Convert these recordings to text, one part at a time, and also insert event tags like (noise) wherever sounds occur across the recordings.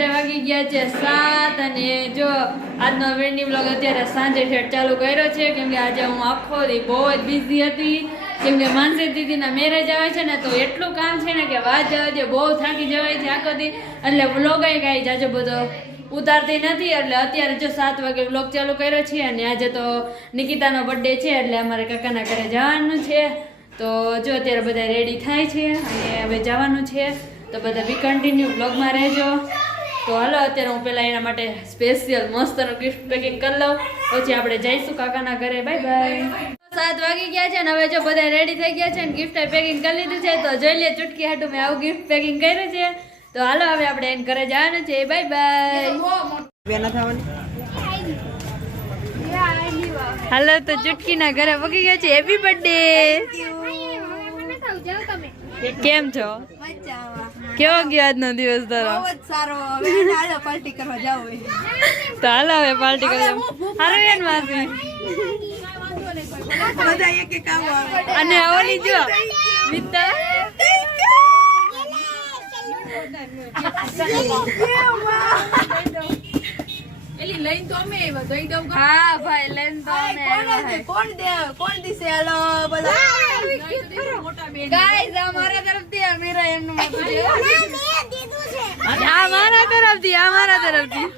અત્યારે વાગી ગયા છે સાત અને જો આજનો વેન્ડી બ્લોગ અત્યારે સાંજે ઠેઠ ચાલુ કર્યો છે. કેમ કે આજે હું આખો દી બહુ જ બિઝી હતી. કેમ કે માનસી દીદીના મેરેજ આવે છે ને, તો એટલું કામ છે ને કે વાત જવા બહુ થાકી જવાય છે આખો દી. એટલે બ્લોગ કાંઈ જાજો બધો ઉતારતી નથી. એટલે અત્યારે જો સાત વાગે વ્લોગ ચાલુ કર્યો છે અને આજે તો નિકિતાનો બર્થડે છે, એટલે અમારે કાકાના ઘરે જવાનું છે. તો જો અત્યારે બધા રેડી થાય છે અને હવે જવાનું છે. તો બધા બી કન્ટિન્યુ બ્લોગમાં રહેજો. તો હાલો અત્યારે હું પહેલાં એના માટે સ્પેશિયલ મસ્તનું ગિફ્ટ પેકિંગ કરી લઉં. પછી આપણે જઈશું કાકાના ઘરે. બાય બાય સાત વાગી ગયા છે ને હવે જો બધા રેડી થઈ ગયા છે ને ગિફ્ટ પેકિંગ કરી લીધું છે તો જોઈ લે ચૂટકી હાટું મેં આવું ગિફ્ટ પેકિંગ કર્યું છે. તો હાલો હવે આપણે એને ઘરે જવાનું છે. બાય બાય હાલો તો ચૂટકીના ઘરે પગી ગયા છે. હેપી બર્થડે કેમ છો? કેવો ગયો આજનો દિવસ તારો? બહુ જ સારો. હવે હાલો પાર્ટી કરવા જાવ તો હાલો હવે પાર્ટી કરવા હારે એન માસી બધા એક એક લઈને જો મિત્તા હા ભાઈ લઈને તો અમે આવ્યા કોણ દે કોણ દિશે હાલો આ મારા તરફથી આ મીરા એમનું મોટું છે આ મારા તરફથી આ મારા તરફથી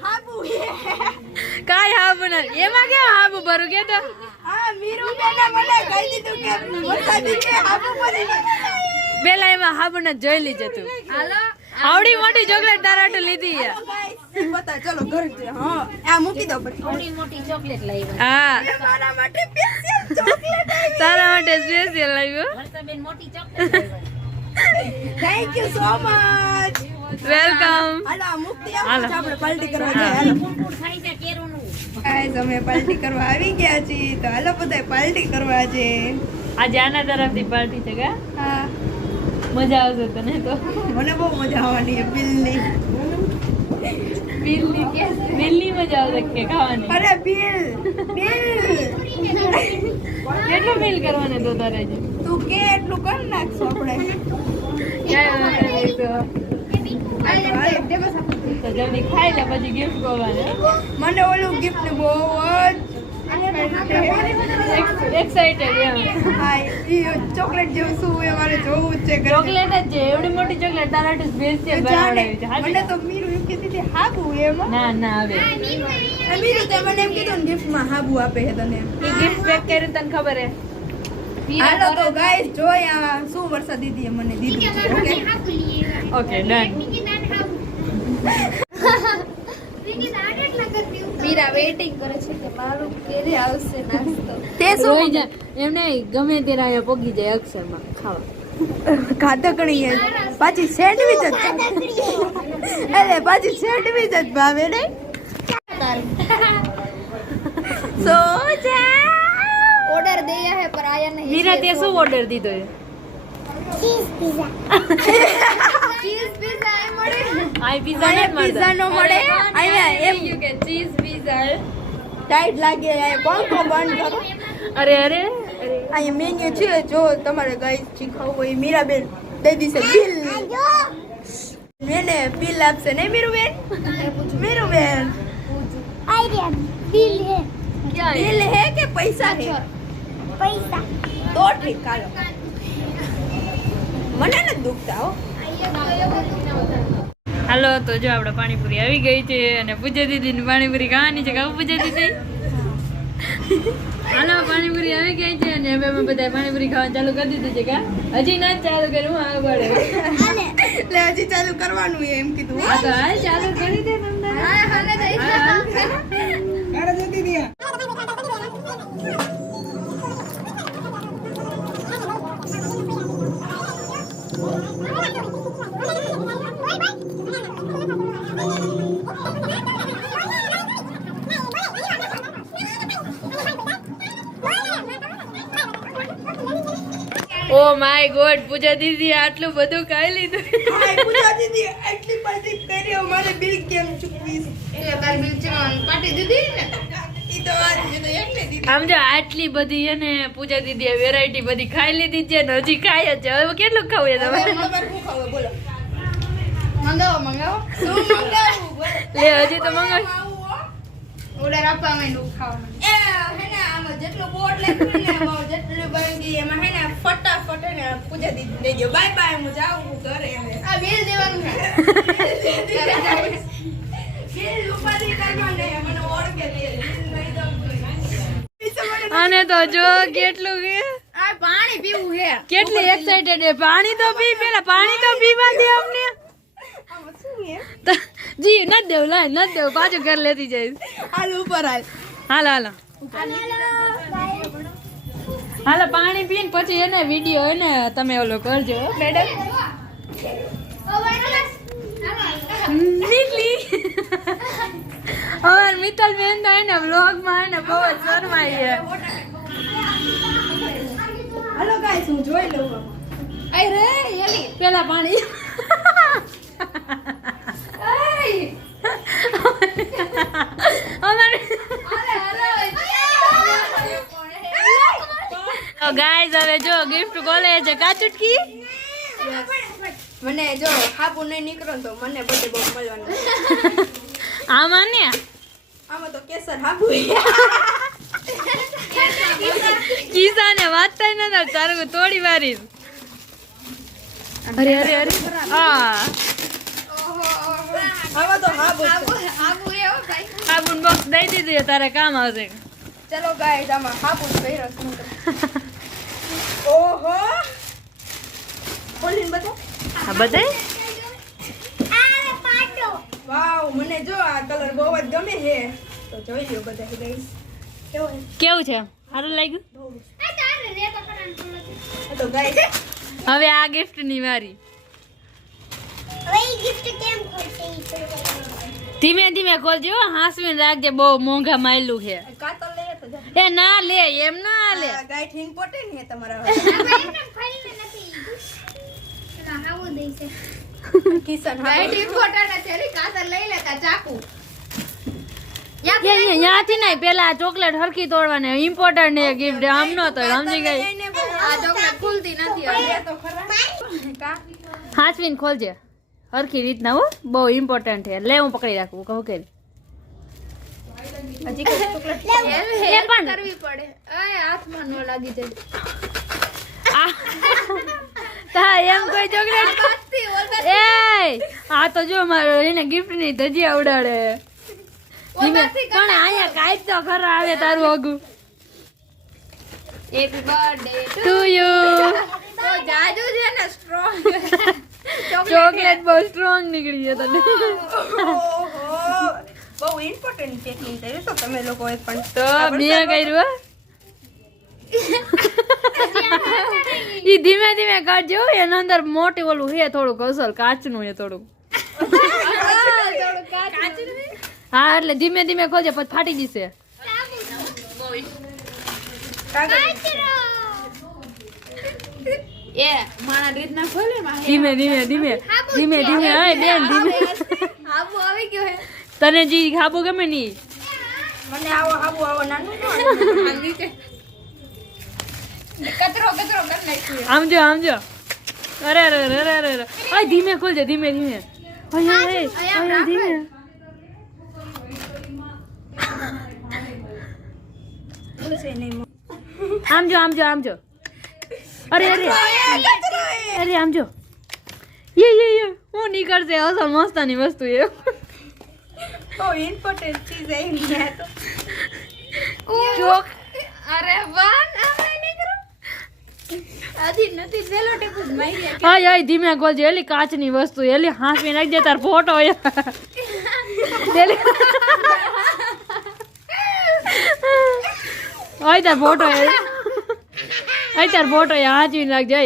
કાઈ હાબુ નથી એમાં કેમ હાબુ ભરું કે તો હા મીરુ બેને મને કહી દીધું કે વરસાદી કે હાબુ પડી પેલા એમાં હાબુ ને જોઈ લીધું તું આવડી મોટી ચોકલેટ તારા લીધી છે. બતા ચલો ઘર જ હા. આ મૂકી દો પછી. હા. તારા માટે સ્પેશિયલ ચોકલેટ તારા માટે સ્પેશિયલ લાવ્યો thank you so much welcome હાલો મુક્તિ આપણે પાર્ટી કરવા જઈએ. હાલો. ગાઈસ અમે પાર્ટી કરવા આવી ગયા છીએ. તો હાલો બધા પાર્ટી કરવા છે આજે આના તરફથી પાર્ટી છે કે? હા. મજા આવશે તને તો. મને બહુ મજા આવવાની છે બિલની બિલની કે બિલની મજા આવશે કે ખાવાની? અરે બિલ બિલ. કેટલું બિલ કરવાને તો તારે છે તું કે એટલું કરી નાખશું આપણે. તો જલ્દી ખાઈ લે પછી ગિફ્ટ કરવાને મને ઓલું ગિફ્ટ બહુ જ એક્સાઇટેડ હા ચોકલેટ જેવું શું એ મારે જોવું જ છે. ચોકલેટ જ છે એવડી મોટી ચોકલેટ તારા માટે સ્પેશિયલ બનાવડાવી છે મને તો મીરુ એમ હતી હાબુ એમાં? ના ના હવે મીરુ તે મને એમ કીધું ને ગિફ્ટમાં હાબુ આપે છે તને. એ ગિફ્ટ પેક કર્યું તને ખબર હે? હાલો તો ગાઈસ જોઈ આ શું વર્ષા દીદીએ મને દીધું ઓકે ઓકે ડન વેઇટિંગ કરે છે કે મારું ક્યારે આવશે નાસ્તો. તે રોઈ જા. ગમે ત્યારે અહીંયા પોગી જાય અક્ષરમાં. ખાવા. પાછી સેન્ડવિચ જ એટલે પાછી સેન્ડવિચ જ ભાવે ને સો ઓર્ડર દયા હે પર આયા નહીં. મીરા તે શું ઓર્ડર દીધો ચીઝ પીઝા એ મળે. આ પીઝા નો મળે. એમ. કહી ગયું કે ચીઝ પીઝા ટાઈટ લાગે પંખો બંધ કરો? અરે અરે. અહીંયા મેન્યુ છે જો તમારે ગાઈસ શીખવું હોય મીરાબેન દઈ દીશે બિલ મેને બિલ આપશે નહીં મીરુબેન? મીરુબેન. આઈડિયા બિલ હે. ક્યાં બિલ હે કે પૈસા હે? પૈસા. તો ઠીક હાલો. મને નથી દુખતા હો. હાલો તો જો આપણે પાણીપુરી આવી ગઈ છે અને પૂજા દીદી ની પાણીપુરી ખાવાની છે. કાવું પૂજા દીદી. હાલો પાણીપુરી આવી ગઈ છે અને હવે અમે બધા પાણીપુરી ખાવાનું ચાલુ કરી દીધું છે કા? હજી ના ચાલુ કર્યું આગળ એટલે હજી ચાલુ કરવાનું એમ કીધું. હા તો હાલ ચાલુ કરી દે નંદા હા હાલે તો ઓ માય ગોડ પૂજા દીદી આટલું બધું ખાઈ લીધું. પૂજા દીદી એટલી પાર્ટી કરી અમારે બિલ કેમ ચૂકવીશ એટલે બાર બિલ ચડવાનું પાટી દીધી ને? આમ જો આટલી બધી છે પૂજા દીદી વેરાયટી બધી ખાઈ લીધી છે ને હજી ખાય જ છે. હવે કેટલું ખાવું છે હવે તમારે? અમારે શું ખાવું બોલો. મંગાવો મંગાવો. શું મંગાવું લે હજી તો મંગાવ. ઓર્ડર આપવા માંડ્યું ખાવા એ હે ને આમાં જેટલું બોર્ડ લખ્યું એમાં હે ને ફટાફટ ને પૂજા લઈ ગયો. બાય બાય હું જાઉં ઘરે હવે આ બિલ દેવાનું છે. અને તો જો કેટલું કે? પાણી પીવું છે. કેટલી એક્સાઇટેડ છે. પાણી તો પી પેલા પાણી તો પીવા દે અમને. જી ન દેવ લાય ન દેવ. પાછું ઘર લેતી જઈશ. હાલ ઉપર હાલ હાલ. હાલ હાલો. પાણી પીને પછી એને વીડિયો એને તમે ઓલો કરજો મેડમ નીકળી હવે મિત્તલ બેન તો એને વ્લોગમાં એને બહુ જ શરમાઈ છે. હાલો ગાઈસ હું જોઈ લઉં આઈ રે પેલા પાણી. ગાઈઝ હવે જો ગિફ્ટ કોલે છે. કાચુટકી મને જો હાપુ નહીં નીકળો તો મને બધે બોક્સ મળવાનું આમાં ને? આમાં તો કેસર હાબુ કિસાને વાંચતા નતા તારું તોડી મારીશ. અરે અરે અરે. હા. આમાં તો હાબુ ભાઈ. બોક્સ દઈ દીધું તારે કામ આવશે. ચલો ગાઈસ આમાં હાબુ પહેરો છું હું તો. ઓહો ખોલીને બતાવ આ બધે? વાવ મને જો આ કલર બહુ જ ગમે છે. તો જોઈ લ્યો બધા ગાઈસ કેવું છે? સારું લાગ્યું? તો ગાઈસ હવે આ ગિફ્ટની વારી. ધીમે ધીમે ખોલજો હો, હાંસવીને રાખજે બહુ મોંઘા માયલું છે. એ ના લે એમ ના લે. ગાઈઠ ઇમ્પોર્ટન્ટ છે તમારા કિશન રાઈટ ઇમ્પોર્ટન્ટ છે રે કાતર લઈ લેતા ચાકુ. ત્યાંથી નહીં પેલા ચોકલેટ હરખી તોડવાને ઇમ્પોર્ટન્ટ ને ગિફ્ટ આમ નો તો સમજી ગઈ? બહુ- આ ચોકલેટ ખુલતી નથી હવે. આ તો ખરા. કા? હાંસવીને ખોલજે. હરખી રીતના હો. બહુ ઇમ્પોર્ટન્ટ છે. લે હું પકડી રાખું કહું કે હજી ચોકલેટ કરવી પડે. હાથમાં ન લાગી જાય. તા એમ કોઈ ચોકલેટ એ આ તો જો મારો એને ગિફ્ટની ધજી આવડાડે. પણ અહીંયા કાઈ તો ખરા આવે તારું આગું હેપી બર્થડે ટુ યુ તો જાજુ છે ને સ્ટ્રોંગ ચોકલેટ (laughs) બહુ સ્ટ્રોંગ નીકળી છે તને. બહુ ઇમ્પોર્ટન્ટ ચેકિંગ કર્યું તો તમે લોકો પણ તો મેં કર્યું હો. (laughs) ઈ ધીમે ધીમે કાઢજો હો, એના અંદર મોટી ઓલું છે થોડુંક અસલ કાચનું હે થોડુંક. હા એટલે ધીમે ધીમે ખોલજે પછી ફાટી જશે. ધીમે ધીમે ધીમે. ધીમે ધીમે હા? બેન ધીમે. આબુ આવી ગયો હે. તને જી ખાબુ ગમે ની મને આવો આવો આવો નાનું કચરો કચરો કરી નાખ્યું આમ જો આમ જો અરે અરે અરે અરે અરે અરે આ ધીમે ખોલજે ધીમે ધીમે અય અય અય અય ધીમે છે નહીં આમ જો આમ જો આમ જો અરે અરે અરે આમ જો યે યે યે હું નીકળશે અસલ મસ્તાની વસ્તુ એ તો ઇમ્પોર્ટન્ટ ચીજ એ નહીં તો ચોક અરે વાહ ના નીકળો આય આય ધીમે ખોલજે એલી કાચની વસ્તુ એલી હાંસવી નાખજે તાર ફોટો એલી આય તાર ફોટો એ. આય તાર ફોટો એ હાંચવી નાખજે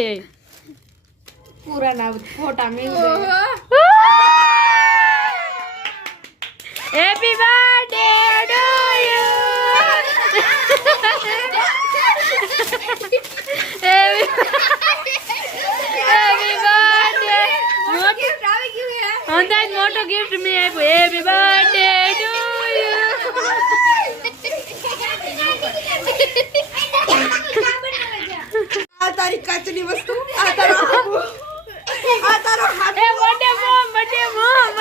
ફોટા હેપી બર્થડે ટુ યુ અંદાજ મોટો ગિફ્ટ મેં આપ્યું હેપી બર્થડે ટુ યુ આ તારી કાચની વસ્તુ આ તારો હાબુ આ તારો હાબુ એ બર્થડે મોમ બર્થડે મોમ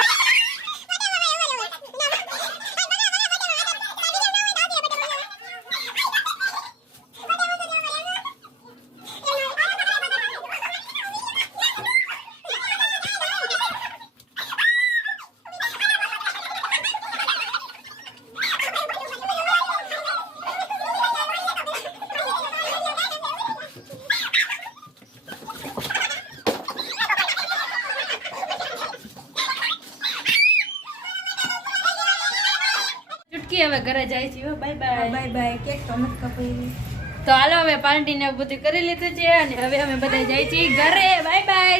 નક્કી હવે ઘરે જાય છે. Bye bye bye bye cake તો મત કપાઈ તો હાલો હવે પાર્ટી ને બધું કરી લીધું છે અને હવે અમે બધા જાય છીએ ઘરે. Bye bye